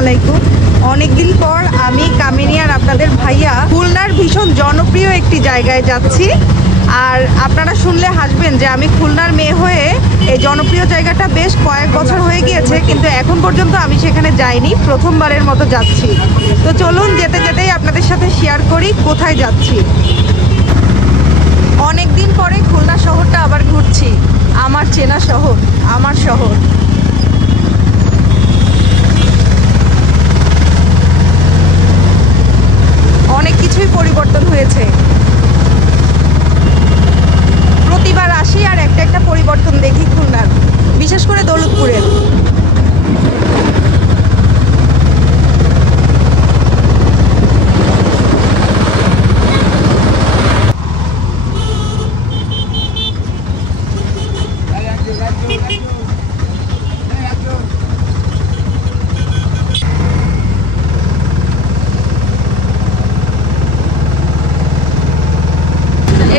আলাইকুম। অনেকদিন পর আমি কামিনী আর আপনাদের ভাইয়া খুলনার ভীষণ জনপ্রিয় একটি জায়গায় যাচ্ছি। আর আপনারা শুনলে হাসবেন যে আমি খুলনার মেয়ে হয়ে এই জনপ্রিয় জায়গাটা বেশ কয়েক বছর হয়ে গিয়েছে, কিন্তু এখন পর্যন্ত আমি সেখানে যাইনি, প্রথমবারের মতো যাচ্ছি। তো চলুন যেতে যেতেই আপনাদের সাথে শেয়ার করি কোথায় যাচ্ছি। অনেকদিন পরে খুলনা শহরটা আবার ঘুরছি, আমার চেনা শহর, আমার শহর। অনেক কিছুই পরিবর্তন হয়েছে, প্রতিবার আসি আর একটা একটা পরিবর্তন দেখি খুলনার, বিশেষ করে দৌলতপুরের।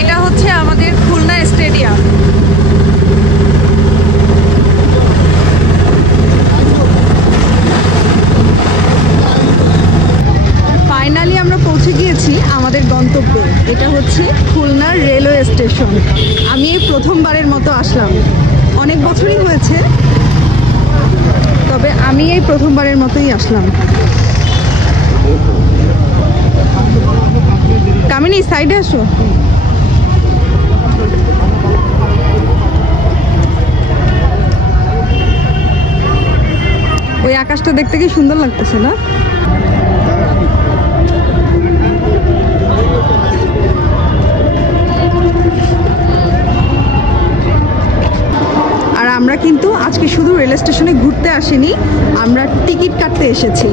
এটা হচ্ছে আমাদের খুলনা স্টেডিয়াম। ফাইনালি আমরা পৌঁছে গিয়েছি আমাদের গন্তব্যে। এটা হচ্ছে খুলনার রেলওয়ে স্টেশন। আমি এই প্রথমবারের মতো আসলাম, অনেক বছরই হয়েছে, তবে আমি এই প্রথমবারের মতোই আসলাম। কামিনী সাইডে আসো। ওই আকাশটা দেখতে কি সুন্দর লাগতেছে না? আর আমরা কিন্তু আজকে শুধু রেল স্টেশনে ঘুরতে আসিনি, আমরা টিকিট কাটতে এসেছি।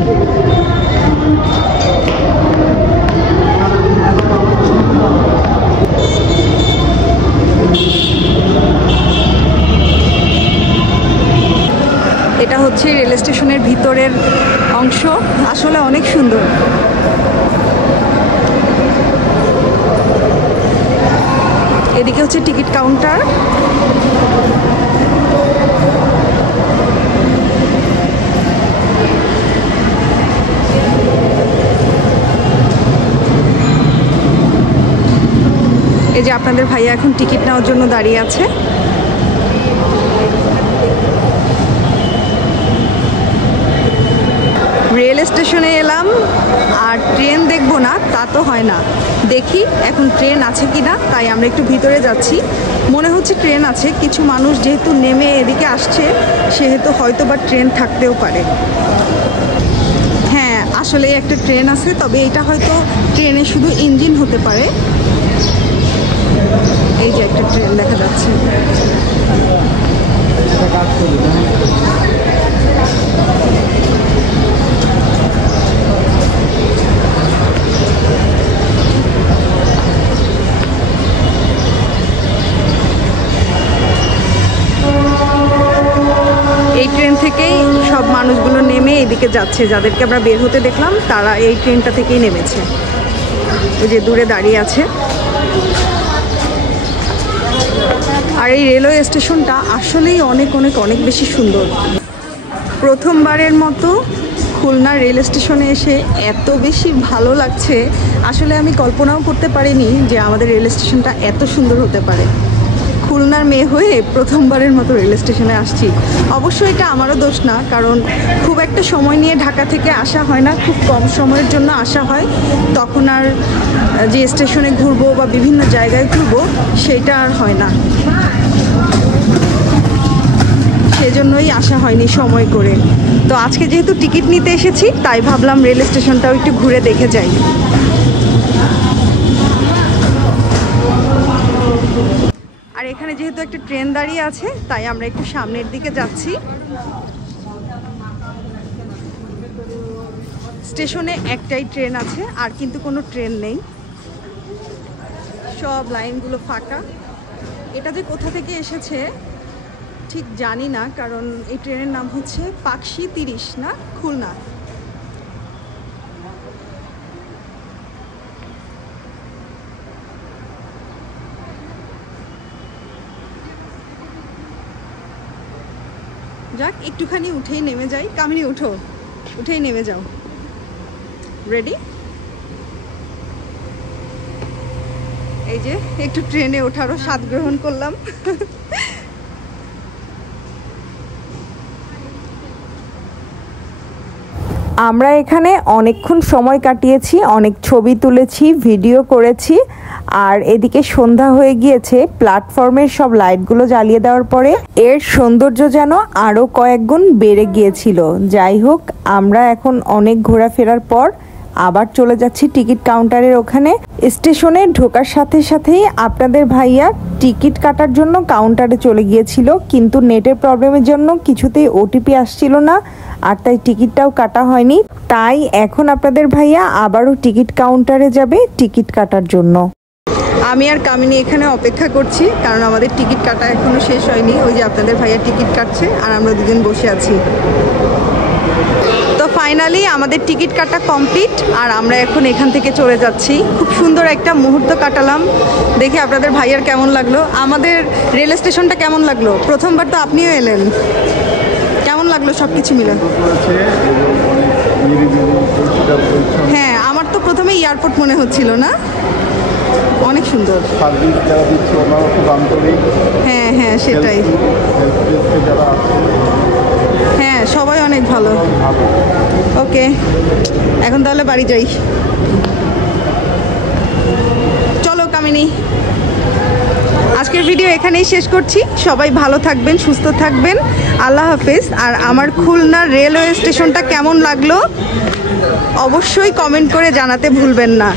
এটা হচ্ছে রেল স্টেশনের ভিতরের অংশ, আসলে অনেক সুন্দর। এদিকে হচ্ছে টিকিট কাউন্টার। এই যে আপনাদের ভাইয়া এখন টিকিট নেওয়ার জন্য দাঁড়িয়ে আছে। রেল স্টেশনে এলাম আর ট্রেন দেখবো না তা তো হয় না, দেখি এখন ট্রেন আছে কি না। তাই আমরা একটু ভিতরে যাচ্ছি, মনে হচ্ছে ট্রেন আছে। কিছু মানুষ যেহেতু নেমে এদিকে আসছে, সেহেতু হয়তো বা ট্রেন থাকতেও পারে। হ্যাঁ, আসলে একটা ট্রেন আছে, তবে এটা হয়তো ট্রেনে শুধু ইঞ্জিন হতে পারে। এই যে একটা ট্রেন দেখা যাচ্ছে। এই ট্রেন থেকেই সব মানুষগুলো নেমে এদিকে যাচ্ছে, যাদেরকে আমরা বের হতে দেখলাম তারা এই ট্রেনটা থেকেই নেমেছে। ওই যে দূরে দাঁড়িয়ে আছে। আর এই রেলওয়ে স্টেশনটা আসলেই অনেক অনেক অনেক বেশি সুন্দর। প্রথমবারের মতো খুলনা রেল স্টেশনে এসে এত বেশি ভালো লাগছে, আসলে আমি কল্পনাও করতে পারিনি যে আমাদের রেল স্টেশনটা এত সুন্দর হতে পারে। খুলনার মেয়ে হয়ে প্রথমবারের মতো রেল স্টেশনে আসছি। অবশ্য এটা আমারও দোষ না, কারণ খুব একটা সময় নিয়ে ঢাকা থেকে আসা হয় না, খুব কম সময়ের জন্য আসা হয়। তখন আর যে স্টেশনে ঘুরবো বা বিভিন্ন জায়গায় ঘুরবো সেটা আর হয় না, সেজন্যই আসা হয়নি সময় করে। তো আজকে যেহেতু টিকিট নিতে এসেছি, তাই ভাবলাম রেল স্টেশনটাও একটু ঘুরে দেখে যাই। আর এখানে যেহেতু একটা ট্রেন দাঁড়িয়ে আছে, তাই আমরা একটু সামনের দিকে যাচ্ছি। স্টেশনে একটাই ট্রেন আছে, আর কিন্তু কোনো ট্রেন নেই, সব লাইনগুলো ফাঁকা। এটা যে কোথা থেকে এসেছে ঠিক জানি না, কারণ এই ট্রেনের নাম হচ্ছে পাকশি 30 না, খুলনা। যাক, একটুখানি উঠেই নেমে যাই। কামিনী উঠো। উঠেই নেমে যাও। রেডি? এই যে একটু ট্রেনে ওঠারও স্বাদ গ্রহণ করলাম। আমরা এখানে অনেকক্ষণ সময় কাটিয়েছি, অনেক ছবি তুলেছি, ভিডিও করেছি। আর এদিকে সন্ধ্যা হয়ে গিয়েছে, প্ল্যাটফর্মের সব লাইটগুলো জ্বালিয়ে দেওয়ার পরে এর সৌন্দর্য যেন আরও কয়েক গুণ বেড়ে গিয়েছিল। যাই হোক, আমরা এখন অনেক ঘোরাফেরার পর আবার চলে যাচ্ছি টিকিট কাউন্টারের ওখানে। স্টেশনে ঢোকার সাথে সাথেই আপনাদের ভাইয়া টিকিট কাটার জন্য কাউন্টারে চলে গিয়েছিল, কিন্তু নেটের প্রবলেমের জন্য কিছুতেই ওটিপি আসছিল না, আর তাই টিকিটটাও কাটা হয়নি। তাই এখন আপনাদের ভাইয়া আবারও টিকিট কাউন্টারে যাবে টিকিট কাটার জন্য। আমি আর কামিনী এখানে অপেক্ষা করছি, কারণ আমাদের টিকিট কাটা এখনো শেষ হয়নি। ওই যে আপনাদের ভাইয়া টিকিট কাটছে আর আমরা দুজন বসে আছি। তো ফাইনালি আমাদের টিকিট কাটা কমপ্লিট, আর আমরা এখন এখান থেকে চলে যাচ্ছি। খুব সুন্দর একটা মুহূর্ত কাটালাম। দেখে আপনাদের ভাইয়ার কেমন লাগলো, আমাদের রেল স্টেশনটা কেমন লাগলো? প্রথমবার তো আপনিও এলেন, কেমন লাগলো সব কিছু মিলে? হ্যাঁ, আমার তো প্রথমে এয়ারপোর্ট মনে হচ্ছিল না, অনেক সুন্দর। হ্যাঁ হ্যাঁ, সেটাই। হ্যাঁ, সবাই অনেক ভালো। ওকে, এখন তাহলে বাড়ি যাই। চলো কামিনী, আজকের ভিডিও এখানেই শেষ করছি। সবাই ভালো থাকবেন, সুস্থ থাকবেন, আল্লাহ হাফেজ। আর আমার খুলনা রেলওয়ে স্টেশনটা কেমন লাগলো অবশ্যই কমেন্ট করে জানাতে ভুলবেন না।